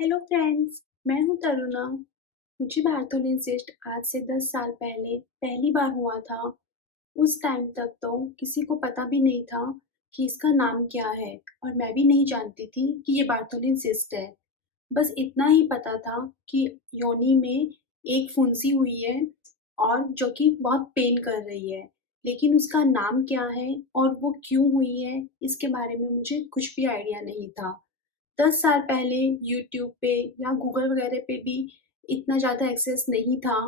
Hello friends, मैं हूँ तरुणा। मुझे बारथोलिन सिस्ट आज से 10 साल पहले पहली बार हुआ था। उस टाइम तक तो किसी को पता भी नहीं था कि इसका नाम क्या है और मैं भी नहीं जानती थी कि ये बारथोलिन सिस्ट है। बस इतना ही पता था कि योनि में एक फुंसी हुई है और जो कि बहुत पेन कर रही है। लेकिन उसका नाम क्या है और वो क्यों हुई है, इसके बारे में मुझे कुछ भी आइडिया नहीं था। 10 साल पहले यूट्यूब पे या गूगल वगैरह पे भी इतना ज़्यादा एक्सेस नहीं था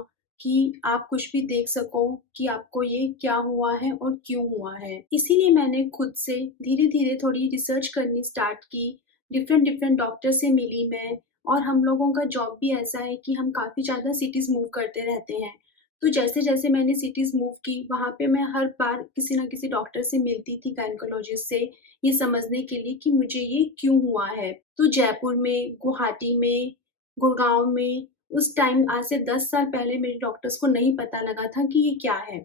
कि आप कुछ भी देख सको कि आपको ये क्या हुआ है और क्यों हुआ है। इसीलिए मैंने खुद से धीरे-धीरे थोड़ी रिसर्च करनी स्टार्ट की। डिफरेंट डिफरेंट डॉक्टर से मिली मैं और हम लोगों का जॉब भी ऐसा है कि हम काफ़ी ज़्यादा सिटीज़ मूव करते रहते हैं। तो जैसे-जैसे मैंने सिटीज़ मूव की, वहाँ पे मैं हर बार किसी न किसी डॉक्टर से मिलती थी, गायनेकोलॉजिस्ट से, ये समझने के लिए कि मुझे ये क्यों हुआ है। तो जयपुर में, गुवाहाटी में, गुड़गाँव में उस टाइम आज से 10 साल पहले मेरे डॉक्टर्स को नहीं पता लगा था कि ये क्या है।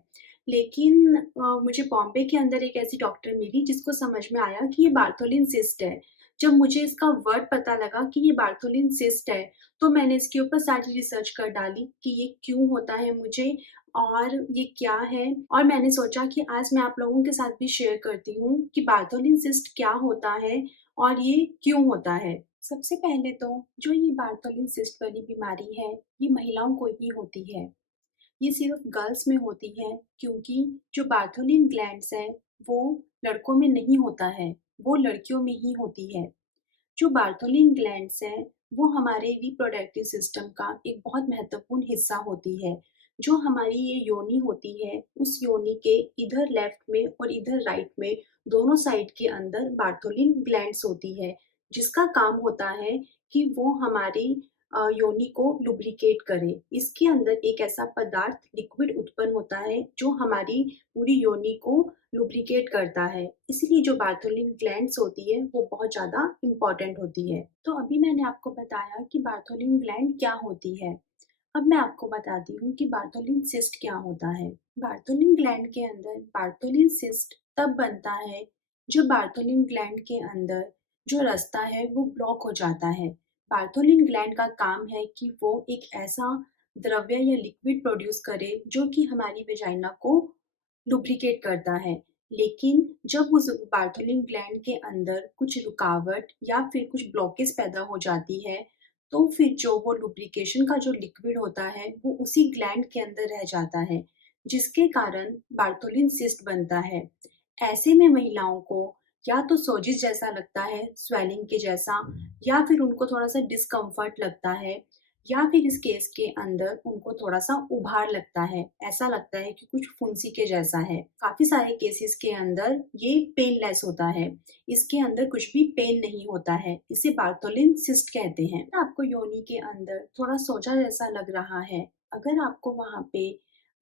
लेकिन मुझे बॉम्बे के अंदर एक ऐसी डॉक्टर मिली जिसको समझ में आया कि ये बारथोलिन सिस्ट है। जब मुझे इसका वर्ड पता लगा कि ये बारथोलिन सिस्ट है, तो मैंने इसके ऊपर सारी रिसर्च कर डाली कि ये क्यों होता है मुझे और ये क्या है। और मैंने सोचा कि आज मैं आप लोगों के साथ भी शेयर करती हूँ कि बारथोलिन सिस्ट क्या होता है और ये क्यों होता है। सबसे पहले तो जो ये बारथोलिन सिस्ट वाली बीमारी है, ये महिलाओं को ही होती है। ये सिर्फ गर्ल्स में होती है क्योंकि जो बारथोलिन ग्लैंड्स है वो लड़कों में नहीं होता है, वो लड़कियों में ही होती है। जो बारथोलिन ग्लैंड्स हैं, वो हमारे रिप्रोडक्टिव सिस्टम का एक बहुत महत्वपूर्ण हिस्सा होती है। जो हमारी ये योनि होती है, उस योनि के इधर लेफ्ट में और इधर राइट में दोनों साइड के अंदर बारथोलिन ग्लैंड्स होती है, जिसका काम होता है कि वो हमारी योनि को लुब्रिकेट करे। इसके अंदर एक ऐसा पदार्थ लिक्विड उत्पन्न होता है, जो हमारी पूरी योनि को लुब्रिकेट करता है। इसलिए जो बारथोलिन ग्लैंड्स होती है वो बहुत ज़्यादा इम्पोर्टेंट होती है। तो अभी मैंने आपको बताया कि बारथोलिन ग्लैंड क्या होती है। अब मैं आपको बताती हूँ कि बारथोलिन सिस्ट क्या होता है। बारथोलिन ग्लैंड के अंदर बारथोलिन सिस्ट तब बनता है जब बारथोलिन ग्लैंड के अंदर जो रास्ता है वो ब्लॉक हो जाता है। बारथोलिन ग्लैंड का काम है कि वो एक ऐसा द्रव्य या लिक्विड प्रोड्यूस करे जो कि हमारी वेजाइना को लुब्रिकेट करता है। लेकिन जब उस बारथोलिन ग्लैंड के अंदर कुछ रुकावट या फिर कुछ ब्लॉकेज पैदा हो जाती है, तो फिर जो वो लुब्रिकेशन का जो लिक्विड होता है, वो उसी ग्लैंड के अंदर रह जाता है, जिसके कारण बारथोलिन सिस्ट बनता है। ऐसे में महिलाओं को या तो सोजिश जैसा लगता है, स्वेलिंग के जैसा, या फिर उनको थोड़ा-सा डिस्कम्फर्ट लगता है, या फिर इस केस के अंदर उनको थोड़ा-सा उभार लगता है। ऐसा लगता है कि कुछ फुंसी के जैसा है। काफ़ी सारे केसेस के अंदर ये पेनलेस होता है। इसके अंदर कुछ भी पेन नहीं होता है। इसे बारथोलिन सिस्ट कहते हैं। आपको योनि के अंदर थोड़ा सोजा जैसा लग रहा है, अगर आपको वहाँ पे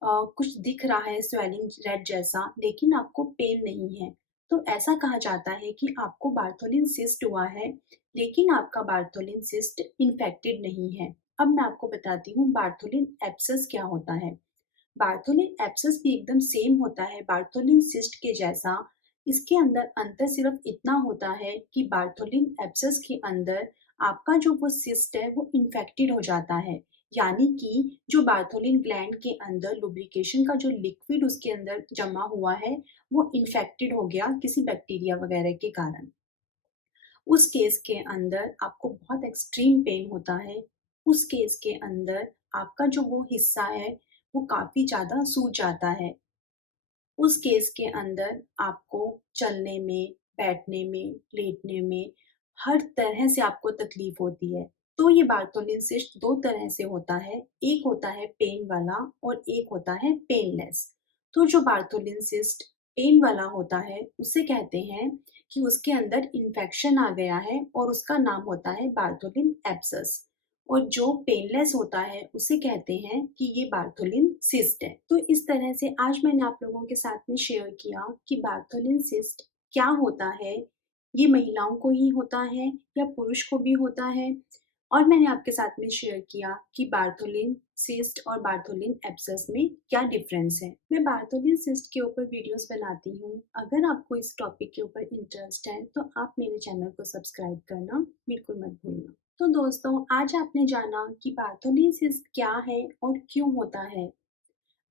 कुछ दिख रहा है स्वेलिंग रेड जैसा, लेकिन आपको पेन नहीं है, तो ऐसा कहा जाता है कि आपको बारथोलिन सिस्ट हुआ है, लेकिन आपका बारथोलिन सिस्ट इन्फेक्टेड नहीं है। अब मैं आपको बताती हूँ बारथोलिन एब्सेस क्या होता है। बारथोलिन एब्सेस भी एकदम सेम होता है बारथोलिन सिस्ट के जैसा। इसके अंदर अंतर सिर्फ इतना होता है कि बारथोलिन एब्सेस के अंदर आपका जो वो सिस्ट है वो इन्फेक्टेड हो जाता है। यानी कि जो बारथोलिन ग्लैंड के अंदर लुब्रिकेशन का जो लिक्विड उसके अंदर जमा हुआ है, वो इन्फेक्टेड हो गया किसी बैक्टीरिया वगैरह के कारण। उस केस के अंदर आपको बहुत एक्सट्रीम पेन होता है। उस केस के अंदर आपका जो वो हिस्सा है, वो काफ़ी ज़्यादा सूज जाता है। उस केस के अंदर आपको चलने में, बैठने में, लेटने में, हर तरह से आपको तकलीफ होती है। तो ये बारथोलिन सिस्ट 2 तरह से होता है, एक होता है पेन वाला और एक होता है पेनलेस। तो जो बारथोलिन सिस्ट पेन वाला होता है, उसे कहते हैं कि उसके अंदर इन्फेक्शन आ गया है और उसका नाम होता है बारथोलिन एब्सेस। और जो पेनलेस होता है उसे कहते हैं कि ये बारथोलिन सिस्ट है। तो इस तरह से आज मैंने आप लोगों के साथ में शेयर किया कि बारथोलिन सिस्ट क्या होता है, ये महिलाओं को ही होता है या पुरुष को भी होता है, और मैंने आपके साथ में शेयर किया कि बारथोलिन सिस्ट और बारथोलिन एब्सेस में क्या डिफरेंस है। मैं बारथोलिन सिस्ट के ऊपर वीडियोस बनाती हूँ। अगर आपको इस टॉपिक के ऊपर इंटरेस्ट है तो आप मेरे चैनल को सब्सक्राइब करना बिल्कुल मत भूलना। तो दोस्तों, आज आपने जाना कि बार्थोलिन सिस्ट क्या है और क्यों होता है।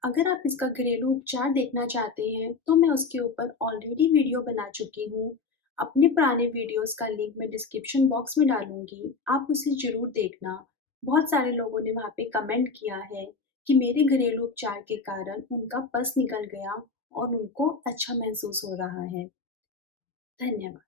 अगर आप इसका घरेलू उपचार देखना चाहते हैं, तो मैं उसके ऊपर ऑलरेडी वीडियो बना चुकी हूँ। अपने पुराने वीडियोस का लिंक मैं डिस्क्रिप्शन बॉक्स में डालूंगी, आप उसे ज़रूर देखना। बहुत सारे लोगों ने वहाँ पे कमेंट किया है कि मेरे घरेलू उपचार के कारण उनका पस निकल गया और उनको अच्छा महसूस हो रहा है। धन्यवाद।